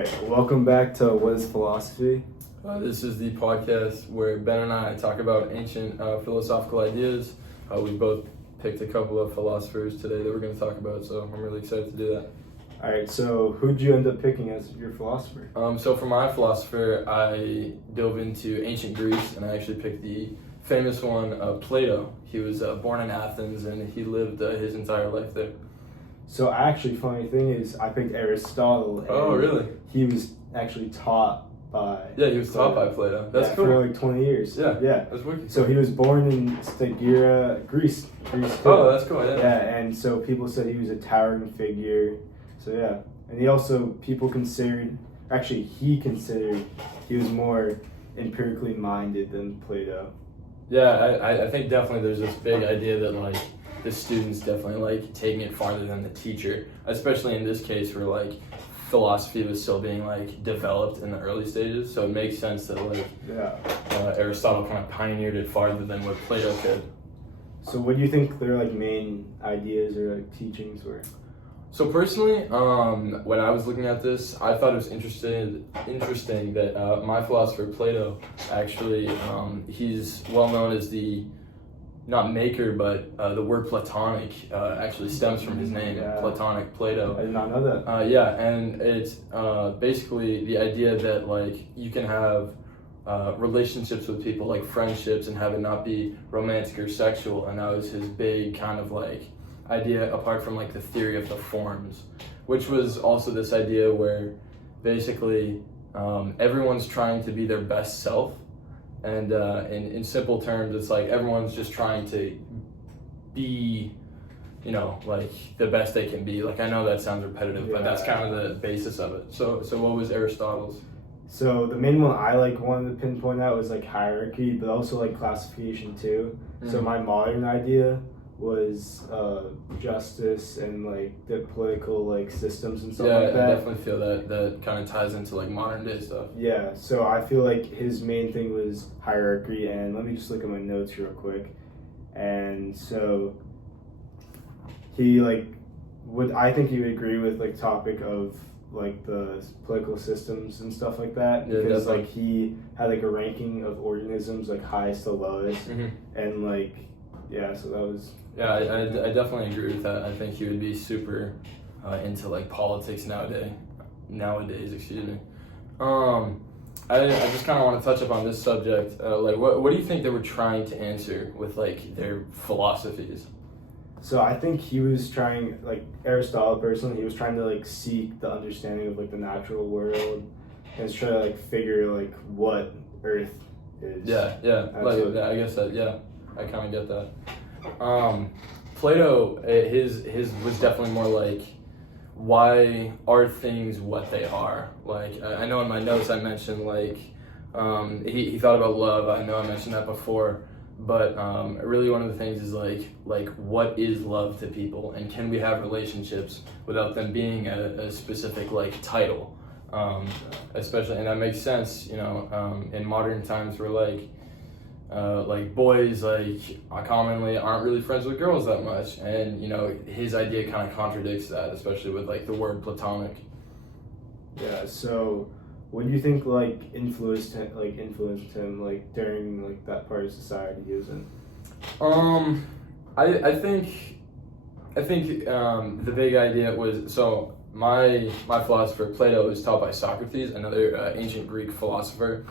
right, welcome back to What is Philosophy? This is the podcast where Ben and I talk about ancient philosophical ideas. We both picked a couple of philosophers today that we're going to talk about, so I'm really excited to do that. All right, so who'd you end up picking as your philosopher? So for my philosopher, I dove into ancient Greece, and I actually picked the famous one, Plato. He was born in Athens, and he lived his entire life there. So actually, funny thing is, I picked Aristotle. Oh, really? He was actually taught by... Yeah, he was taught by Plato. That's cool. For like 20 years. Yeah, yeah. That's wicked. So he was born in Stagira, Greece too. Oh, that's cool, yeah. Yeah, and so people said he was a towering figure. So yeah, and he also, he considered he was more empirically minded than Plato. Yeah, I think definitely there's this big idea that like the student's definitely like taking it farther than the teacher, especially in this case where like philosophy was still being like developed in the early stages. So it makes sense that like Aristotle kind of pioneered it farther than what Plato could. So what do you think their like main ideas or like teachings were? So personally, when I was looking at this, I thought it was interesting that my philosopher Plato actually, he's well known as the, not maker, but the word Platonic actually stems from his name, Platonic, Plato. I did not know that. Yeah, and it's basically the idea that like you can have relationships with people, like friendships, and have it not be romantic or sexual, and that was his big kind of like idea apart from like the theory of the forms, which was also this idea where basically everyone's trying to be their best self, and in simple terms it's like everyone's just trying to be, you know, like the best they can be. Like I know that sounds repetitive, but that's kind of the basis of it. So what was Aristotle's? So the main one I like wanted to pinpoint out was like hierarchy, but also like classification too. So my modern idea was justice and like the political like systems and stuff like that. Yeah, I definitely feel that kind of ties into like modern day stuff. Yeah, so I feel like his main thing was hierarchy, and let me just look at my notes real quick. And so he I think he would agree with like topic of like the political systems and stuff like that, because like he had like a ranking of organisms like highest to lowest, and like so that was. Yeah, I definitely agree with that. I think he would be super into like politics nowadays. Excuse me. I just kind of want to touch up on this subject. Like, what do you think they were trying to answer with like their philosophies? So I think he was trying, like Aristotle personally, he was trying to like seek the understanding of like the natural world and try to like figure like what Earth is. Yeah. I guess that. Yeah, I kind of get that. Plato, his was definitely more like, why are things what they are? Like, I know in my notes I mentioned like, he thought about love. I know I mentioned that before, but really one of the things is like what is love to people, and can we have relationships without them being a specific like title? Especially, and that makes sense, you know, in modern times where like boys like commonly aren't really friends with girls that much, and you know his idea kind of contradicts that, especially with like the word Platonic. Yeah. So what do you think like influenced him like during like that part of society he was in? I think the big idea was, so my philosopher Plato was taught by Socrates, another ancient Greek philosopher.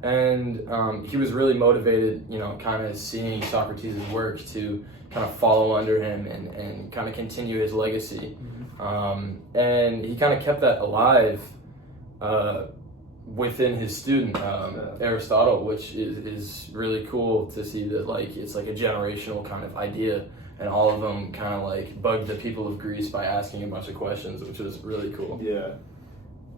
And he was really motivated, you know, kind of seeing Socrates' work to kind of follow under him and kind of continue his legacy. And he kind of kept that alive within his student, Aristotle, which is really cool to see that like it's like a generational kind of idea. And all of them kind of like bugged the people of Greece by asking a bunch of questions, which was really cool. Yeah.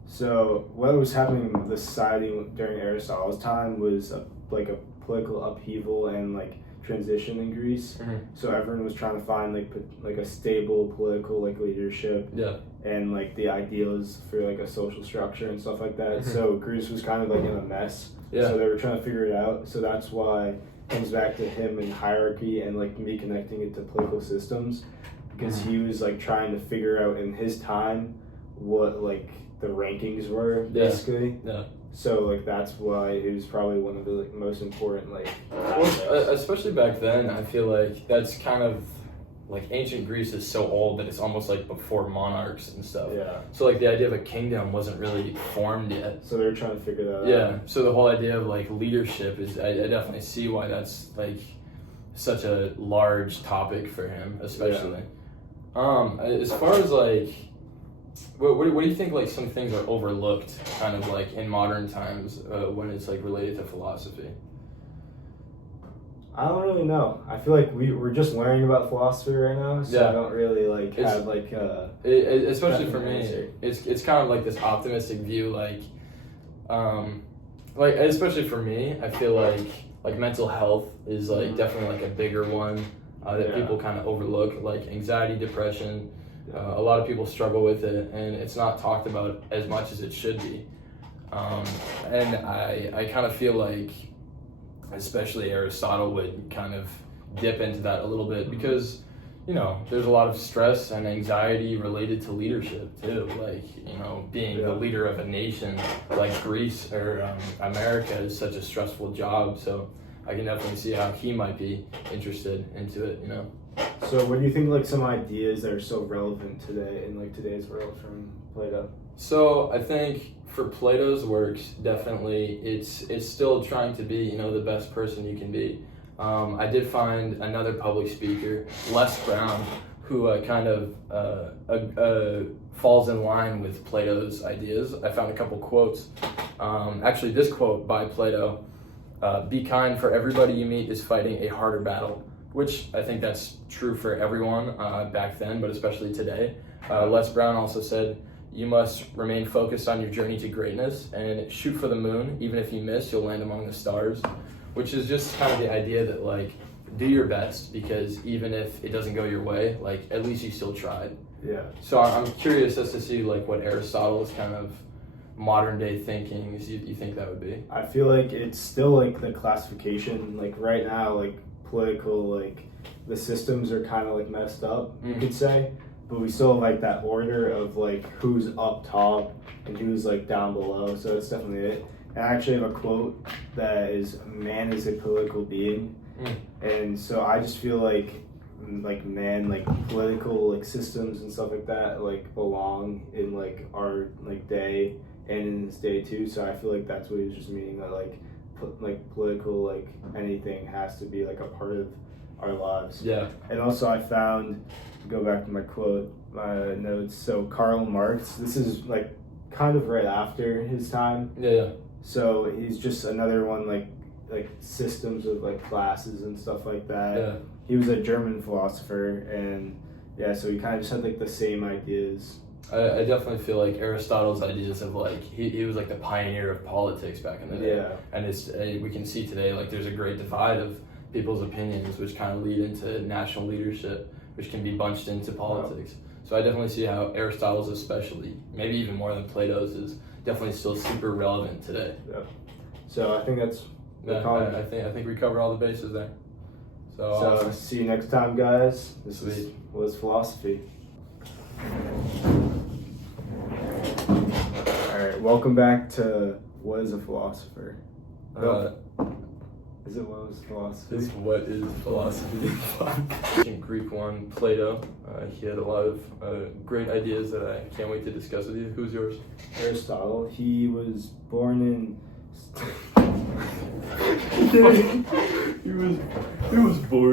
So what was happening in the society during Aristotle's time was like a political upheaval and like transition in Greece. So everyone was trying to find like a stable political like leadership. And like the ideals for like a social structure and stuff like that. So Greece was kind of like in a mess. So they were trying to figure it out. So that's why it comes back to him and hierarchy and like me connecting it to political systems, because he was like trying to figure out in his time what like the rankings were Yeah. basically. Yeah. So like that's why it was probably one of the like, most important like. Well, aspects. especially back then, I feel like that's kind of like ancient Greece is so old that it's almost like before monarchs and stuff. Yeah. So like the idea of a kingdom wasn't really formed yet. So they're trying to figure that out. Yeah. So the whole idea of like leadership is, I definitely see why that's like such a large topic for him, especially. As far as like, what do you think like some things are overlooked kind of like in modern times when it's like related to philosophy? I don't really know. I feel like we're just learning about philosophy right now, so I don't really like have like. Especially for me, answer. it's kind of like this optimistic view, like especially for me, I feel like mental health is like definitely like a bigger one that people kind of overlook, like anxiety, depression. A lot of people struggle with it, and it's not talked about as much as it should be. And I kind of feel like, especially Aristotle would kind of dip into that a little bit because, you know, there's a lot of stress and anxiety related to leadership too. Like, you know, being the leader of a nation like Greece or America is such a stressful job. So I can definitely see how he might be interested into it, you know. So what do you think like some ideas that are so relevant today in like today's world from Plato? So I think for Plato's works, definitely it's still trying to be, you know, the best person you can be. I did find another public speaker, Les Brown, who kind of falls in line with Plato's ideas. I found a couple quotes. Actually, this quote by Plato, "Be kind, for everybody you meet is fighting a harder battle," which I think that's true for everyone back then, but especially today. Les Brown also said, "You must remain focused on your journey to greatness and shoot for the moon. Even if you miss, you'll land among the stars," which is just kind of the idea that like, do your best, because even if it doesn't go your way, like at least you still tried. Yeah. So I'm curious as to see like what Aristotle's kind of modern day thinking is. You think that would be? I feel like it's still like the classification, like right now, like political, like the systems are kind of like messed up, you could say, but we still have like that order of like who's up top and who's like down below. So that's definitely it. And I actually have a quote that is, "Man is a political being," and so I just feel like man, like political like systems and stuff like that like belong in like our like day and in this day too. So I feel like that's what he was just meaning, that like political like anything has to be like a part of our lives. Yeah. And also I found, go back to my quote, my notes, so Karl Marx, this is like kind of right after his time. Yeah. So he's just another one like systems of like classes and stuff like that. Yeah. He was a German philosopher, and yeah, so he kind of just had like the same ideas. I definitely feel like Aristotle's ideas of like he was like the pioneer of politics back in the day. Yeah. And it's we can see today like there's a great divide of people's opinions, which kind of lead into national leadership, which can be bunched into politics. So I definitely see how Aristotle's, especially maybe even more than Plato's, is definitely still super relevant today. Yeah. So I think that's I think we covered all the bases there. So see you next time, guys. This Sweet. was philosophy. Alright, welcome back to What is a Philosopher? Is it What is Philosophy? Is what is philosophy? Ancient Greek one, Plato. He had a lot of great ideas that I can't wait to discuss with you. Who's yours? Aristotle. He was born in He was born